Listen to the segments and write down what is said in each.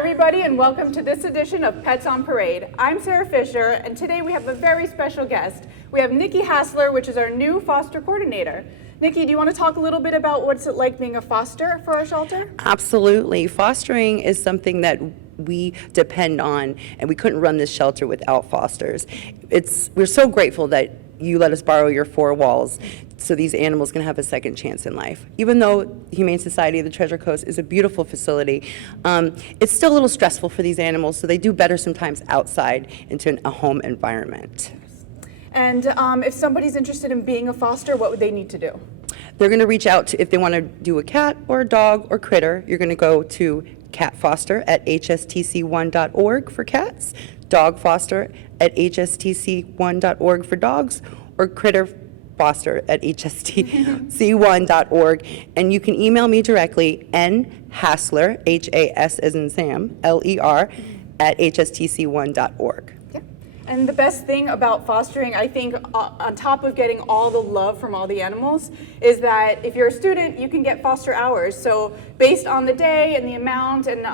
everybody, and welcome to this edition of Pets on Parade. I'm Sarah Fisher, and today we have a very special guest. We have Nikki Hassler, which is our new foster coordinator. Nikki, do you want to talk a little bit about what's it like being a foster for our shelter? Absolutely. Fostering is something that we depend on, and we couldn't run this shelter without fosters. We're so grateful that you let us borrow your 4 walls so these animals can have a second chance in life. Even though Humane Society of the Treasure Coast is a beautiful facility, it's still a little stressful for these animals, so they do better sometimes outside into a home environment. And if somebody's interested in being a foster, what would they need to do? They're going to reach out to, if they want to do a cat or a dog or critter, you're going to go to cat foster at hstc1.org for cats, dog foster at hstc1.org for dogs, or critter foster at hstc1.org. And you can email me directly, nhassler, H-A-S as in Sam, L-E-R, at hstc1.org. And the best thing about fostering, I think, on top of getting all the love from all the animals, is that if you're a student, you can get foster hours. So based on the day and the amount and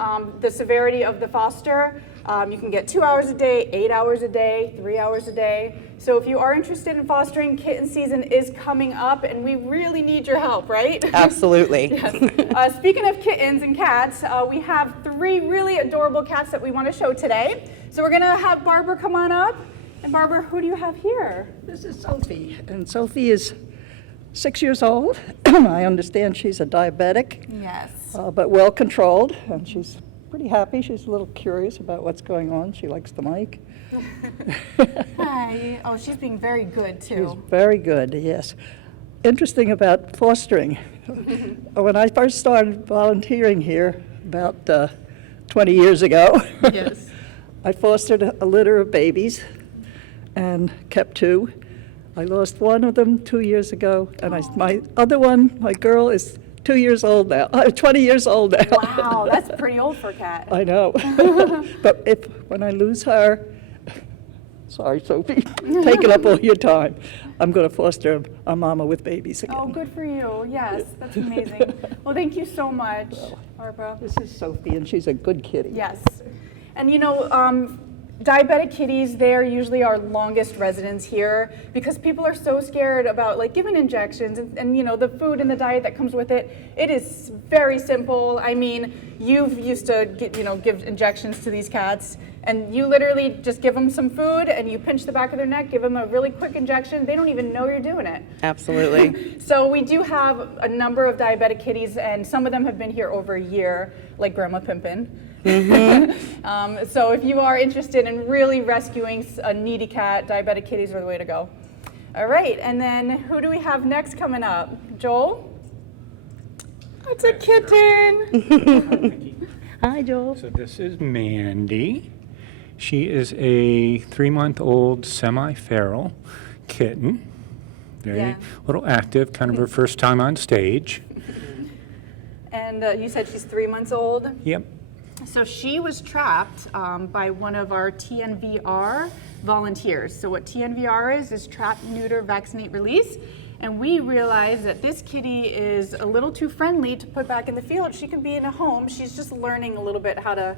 the severity of the foster, you can get 2 hours a day, 8 hours a day, 3 hours a day. So if you are interested in fostering, kitten season is coming up, and we really need your help, right? Absolutely. Yes. Speaking of kittens and cats, we have 3 really adorable cats that we want to show today. So we're going to have Barbara come on up. And Barbara, who do you have here? This is Sophie, and Sophie is 6 years old. I understand she's a diabetic. Yes. But well controlled, and she's pretty happy. She's a little curious about what's going on. She likes the mic. Hi. Oh, she's being very good too. She's very good, yes. Interesting about fostering. When I first started volunteering here about 20 years ago, Yes. I fostered a litter of babies and kept 2. I lost one of them 2 years ago, and my other one, my girl, is 2 years old now, 20 years old now. Wow, that's pretty old for a cat. I know. But when I lose her, sorry, Sophie, taking up all your time, I'm going to foster a mama with babies again. Oh, good for you. Yes, that's amazing. Well, thank you so much, Barbara. This is Sophie, and she's a good kitty. Yes. And you know, diabetic kitties, they're usually our longest residents here because people are so scared about like giving injections and you know, the food and the diet that comes with it. It is very simple. I mean, you've used to give injections to these cats, and you literally just give them some food and you pinch the back of their neck, give them a really quick injection. They don't even know you're doing it. Absolutely. So we do have a number of diabetic kitties, and some of them have been here over a year, like Grandma Pimpin. Mm-hmm. So if you are interested in really rescuing a needy cat, diabetic kitties are the way to go. All right, and then who do we have next coming up? Joel? It's a kitten. Hi, Joel. So this is Mandy. She is a 3-month-old semi-feral kitten. Very little active, kind of her first time on stage. And you said she's 3 months old? Yep. So she was trapped by one of our TNVR volunteers. So what TNVR is trap, neuter, vaccinate, release. And we realized that this kitty is a little too friendly to put back in the field. She can be in a home. She's just learning a little bit how to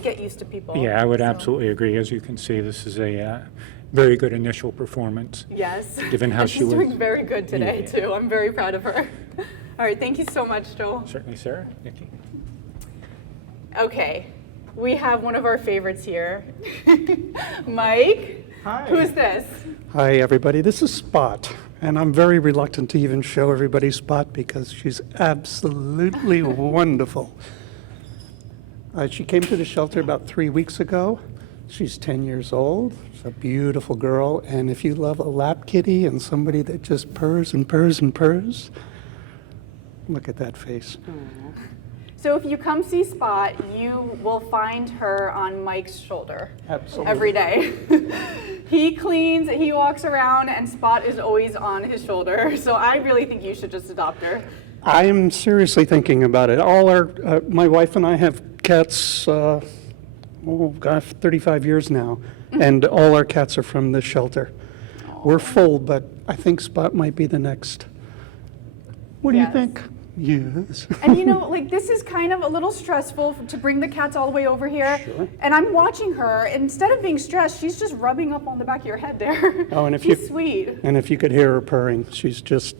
get used to people. Yeah, I would absolutely agree. As you can see, this is a very good initial performance. Yes. Given how and she she's was doing very good today, Yeah. too. I'm very proud of her. All right, thank you so much, Joel. Certainly, Sarah. Nikki. Okay, we have one of our favorites here. Mike. Hi. Who is this? Hi, everybody. This is Spot, and I'm very reluctant to even show everybody Spot because she's absolutely wonderful. She came to the shelter about 3 weeks ago. She's 10 years old. She's a beautiful girl, and if you love a lap kitty and somebody that just purrs and purrs and purrs, look at that face. So if you come see Spot, you will find her on Mike's shoulder. Absolutely. Every day. He cleans, he walks around, and Spot is always on his shoulder. So I really think you should just adopt her. I'm seriously thinking about it. My wife and I have cats, 35 years now, and all our cats are from this shelter. We're full, but I think Spot might be the next. What do you Yes. think? Yes. And like this is kind of a little stressful to bring the cats all the way over here. Sure. And I'm watching her. Instead of being stressed, she's just rubbing up on the back of your head there. Oh, and if she's you sweet. And if you could hear her purring, she's just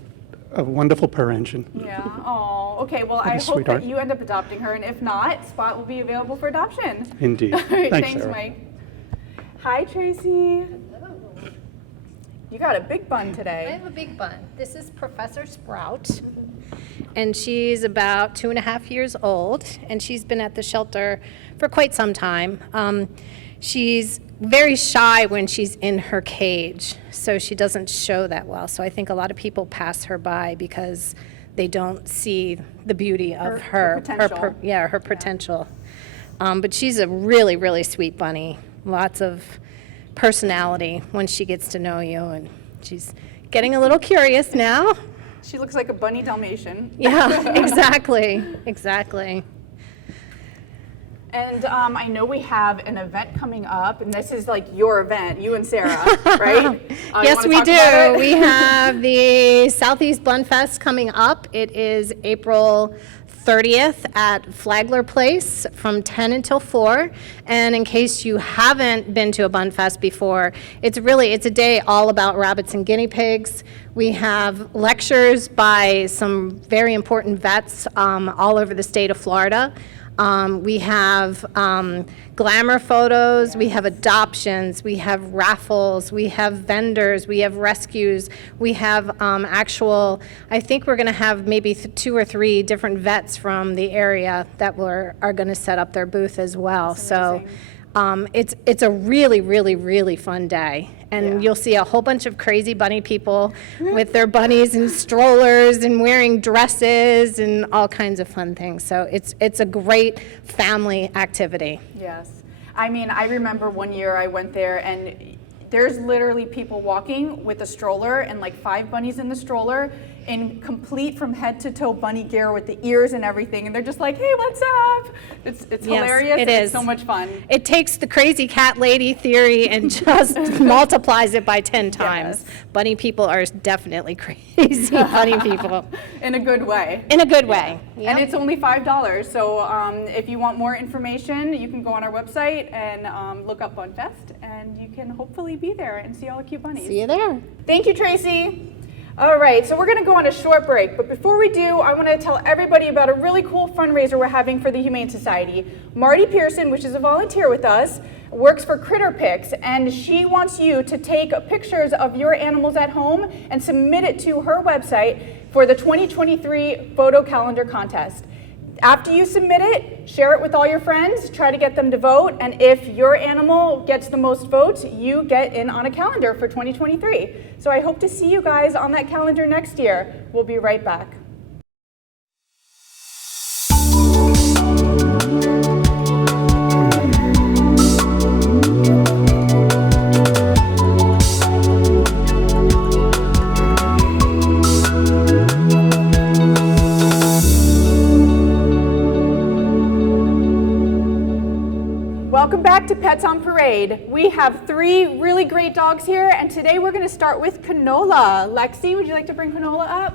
a wonderful purr engine. Yeah. Oh. Okay. Well, I hope sweetheart. that you end up adopting her, and if not, Spot will be available for adoption. Indeed. All right, Thanks, thanks, Sarah. Mike. Hi, Tracy. You got a big bun I today. have a big bun. This is Professor Sprout, and she's about 2.5 years old, and she's been at the shelter for quite some time. She's very shy when she's in her cage, so she doesn't show that well. So I think a lot of people pass her by because they don't see the beauty of Her potential. her potential. But she's a really, really sweet bunny. Lots of personality when she gets to know you, and she's getting a little curious now. She looks like a bunny Dalmatian. Yeah, exactly. And I know we have an event coming up, and this is like your event, you and Sarah, right? You Yes, wanna we talk about do. it? We have the Southeast Bun Fest coming up. It is April 30th at Flagler Place from 10 until 4. And in case you haven't been to a Bun Fest before, it's a day all about rabbits and guinea pigs. We have lectures by some very important vets all over the state of Florida. We have glamour photos, we have adoptions, we have raffles, we have vendors, we have rescues, we have I think we're going to have maybe 2 or 3 different vets from the area that are going to set up their booth as well. So it's a really, really, really fun day. And you'll see a whole bunch of crazy bunny people with their bunnies and strollers and wearing dresses and all kinds of fun things. So it's a great family activity. Yes. I mean, I remember one year I went there, and there's literally people walking with a stroller and like 5 bunnies in the stroller in complete from head to toe bunny gear with the ears and everything, and they're just like, hey, what's up? It's Yes, hilarious. it and is. It's so much fun. It takes the crazy cat lady theory and just multiplies it by 10 times. Yes. Bunny people are definitely crazy bunny people. In a good way. In a good way. And Yep. it's only $5. So if you want more information, you can go on our website and look up BunFest, and you can hopefully be there and see all the cute bunnies. See you there. Thank you, Tracy. All right, so we're going to go on a short break, but before we do, I want to tell everybody about a really cool fundraiser we're having for the Humane Society. Marty Pearson, which is a volunteer with us, works for Critter Pics, and she wants you to take pictures of your animals at home and submit it to her website for the 2023 photo calendar contest. After you submit it, share it with all your friends, try to get them to vote, and if your animal gets the most votes, you get in on a calendar for 2023. So I hope to see you guys on that calendar next year. We'll be right back. Welcome back to Pets on Parade. We have 3 really great dogs here, and today we're going to start with Canola. Lexi, would you like to bring Canola up?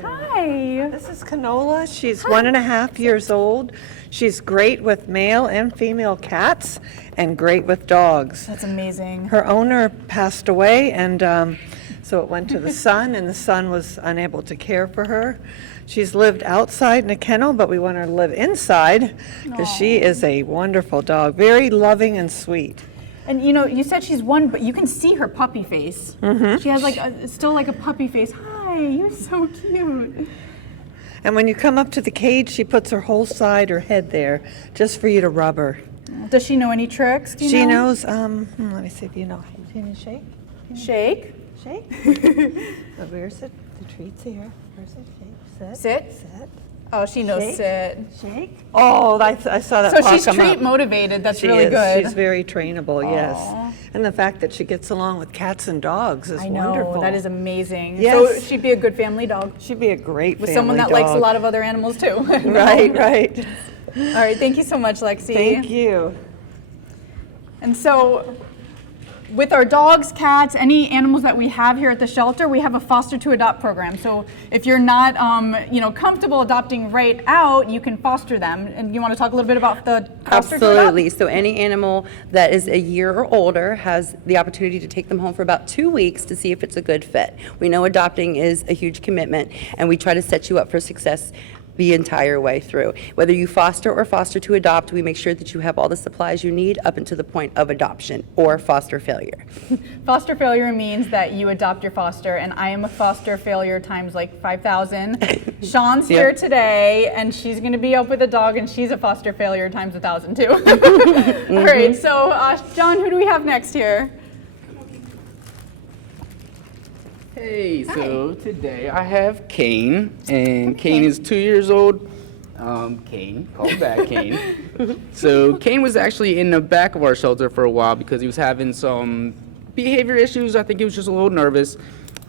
Hi. This is Canola. She's 1.5 years old. She's great with male and female cats and great with dogs. That's amazing. Her owner passed away, and so it went to the son, and the son was unable to care for her. She's lived outside in a kennel, but we want her to live inside because she is a wonderful dog, very loving and sweet. And you said she's 1, but you can see her puppy face. She has still like a puppy face. Hi, you're so cute. And when you come up to the cage, she puts her whole side, her head there, just for you to rub her. Does she know any tricks? Do you She know? knows, let me see if you know. Can you shake? Shake. Shake. Where's it? The treat's here. Where's it? Shake. Sit. Sit. Sit. Oh, she knows Shake. sit. Shake. Oh, I saw that So paw she's come treat up. motivated. That's She really is. good. She's very trainable, yes. And the fact that she gets along with cats and dogs is I know, wonderful. that is amazing. Yes. So she'd be a good family dog She'd be a great with family someone that likes a dog. lot of other animals too. Right, right. All right, thank you so much, Lexi. Thank you. And so with our dogs, cats, any animals that we have here at the shelter, we have a foster to adopt program. So if you're not, comfortable adopting right out, you can foster them. And you want to talk a little bit about the foster to adopt? Absolutely. So any animal that is a year or older has the opportunity to take them home for about 2 weeks to see if it's a good fit. We know adopting is a huge commitment, and we try to set you up for success the entire way through. Whether you foster or foster to adopt, we make sure that you have all the supplies you need up until the point of adoption or foster failure. Foster failure means that you adopt your foster, and I am a foster failure times like 5,000. Sean's here Yep. today, and she's going to be up with a dog, and she's a foster failure times 1,000 too. All right, so John, who do we have next here? Hey, so today I have Kane, and Kane is 2 years old. Kane, call back Kane. So Kane was actually in the back of our shelter for a while because he was having some behavior issues. I think he was just a little nervous,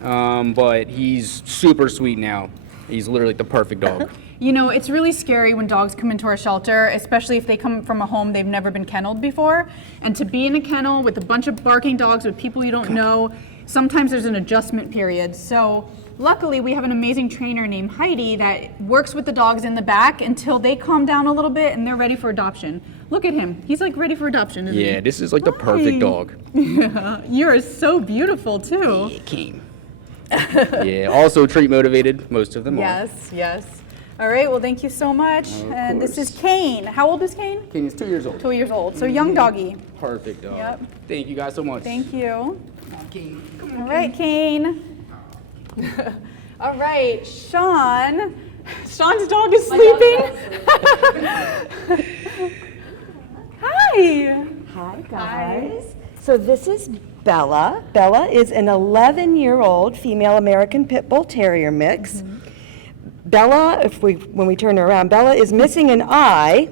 but he's super sweet now. He's literally the perfect dog. You know, it's really scary when dogs come into our shelter, especially if they come from a home they've never been kenneled before. And to be in a kennel with a bunch of barking dogs with people you don't know, sometimes there's an adjustment period. So luckily we have an amazing trainer named Heidi that works with the dogs in the back until they calm down a little bit and they're ready for adoption. Look at him. He's like ready for adoption, isn't he? Yeah, this is like the perfect dog. You are so beautiful too. Yeah, Kane. Yeah, also treat motivated. Most of them are. Yes, yes. All right, well, thank you so much. And this is Kane. How old is Kane? Kane is 2 years old. 2 years old, so young doggy. Perfect dog. Yep. Thank you guys so much. Thank you. Kane. All right, Kane. All right, Sean. Sean's dog is sleeping. Hi. Hi, guys. So this is Bella. Bella is an 11-year-old female American Pit Bull Terrier mix. Bella, when we turn her around, Bella is missing an eye,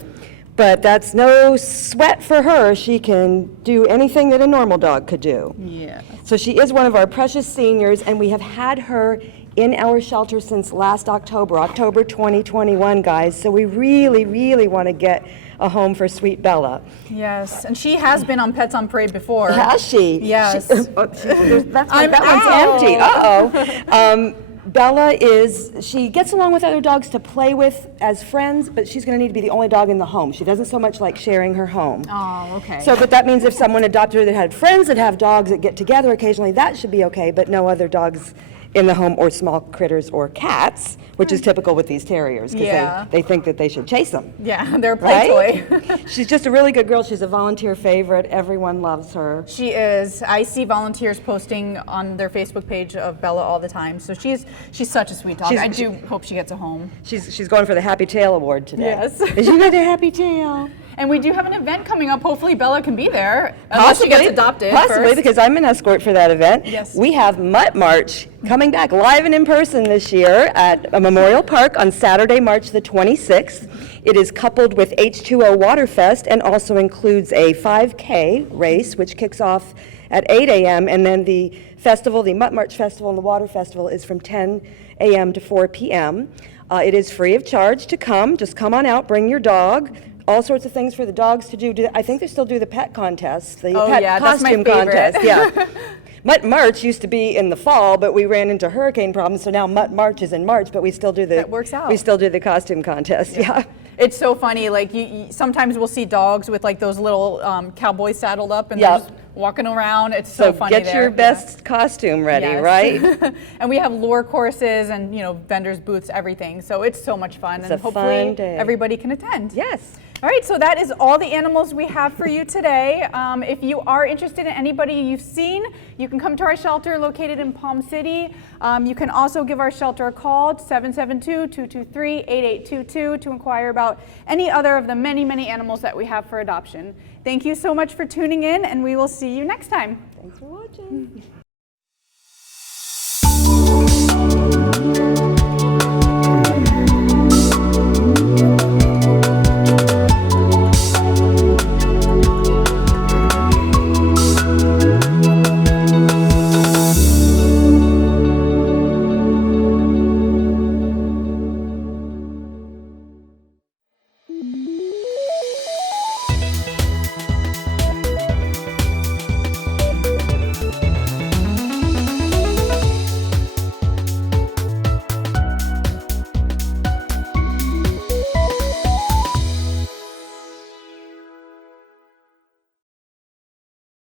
but that's no sweat for her. She can do anything that a normal dog could do. Yeah. So she is one of our precious seniors, and we have had her in our shelter since last October 2021, guys. So we really, really want to get a home for sweet Bella. Yes, and she has been on Pets on Parade before. Has she? Yes. That one's empty. Uh-oh. Bella she gets along with other dogs to play with as friends, but she's going to need to be the only dog in the home. She doesn't so much like sharing her home. Oh, okay. So, but that means if someone adopted her that had friends that have dogs that get together occasionally, that should be okay, but no other dogs in the home or small critters or cats, which is typical with these terriers, because Yeah. they think that they should chase them. Yeah, they're a play Right? toy. She's just a really good girl. She's a volunteer favorite. Everyone loves her. She is. I see volunteers posting on their Facebook page of Bella all the time. So she's such a sweet dog. I do hope she gets a home. She's going for the Happy Tail Award today. Yes. Is she got a happy tail? And we do have an event coming up. Hopefully Bella can be there. Unless she gets adopted Possibly, first. because I'm an escort for that event. Yes. We have Mutt March coming back live and in person this year at a Memorial Park on Saturday, March the 26th. It is coupled with H2O Waterfest and also includes a 5K race, which kicks off at 8 a.m. And then the festival, the Mutt March Festival and the Water Festival, is from 10 a.m. to 4 p.m. It is free of charge to come. Just come on out, bring your dog. All sorts of things for the dogs to do. I think they still do the pet contest, the Oh, pet yeah, that's my costume favorite. contest. Yeah. Mutt March used to be in the fall, but we ran into hurricane problems, so now Mutt March is in March, but we still do the That works out. We still do the costume contest. Yeah. It's so funny. Like you sometimes we'll see dogs with like those little cowboys saddled up and Yep. they're just walking around. It's so funny get there. your best costume ready, Yes. right? And we have lure courses and vendors booths, everything. So it's so much fun, and a hopefully fun day. everybody can attend. Yes. All right, so that is all the animals we have for you today. If you are interested in anybody you've seen, you can come to our shelter located in Palm City. You can also give our shelter a call, 772-223-8822, to inquire about any other of the many, many animals that we have for adoption. Thank you so much for tuning in, and we will see you next time. Thanks for watching.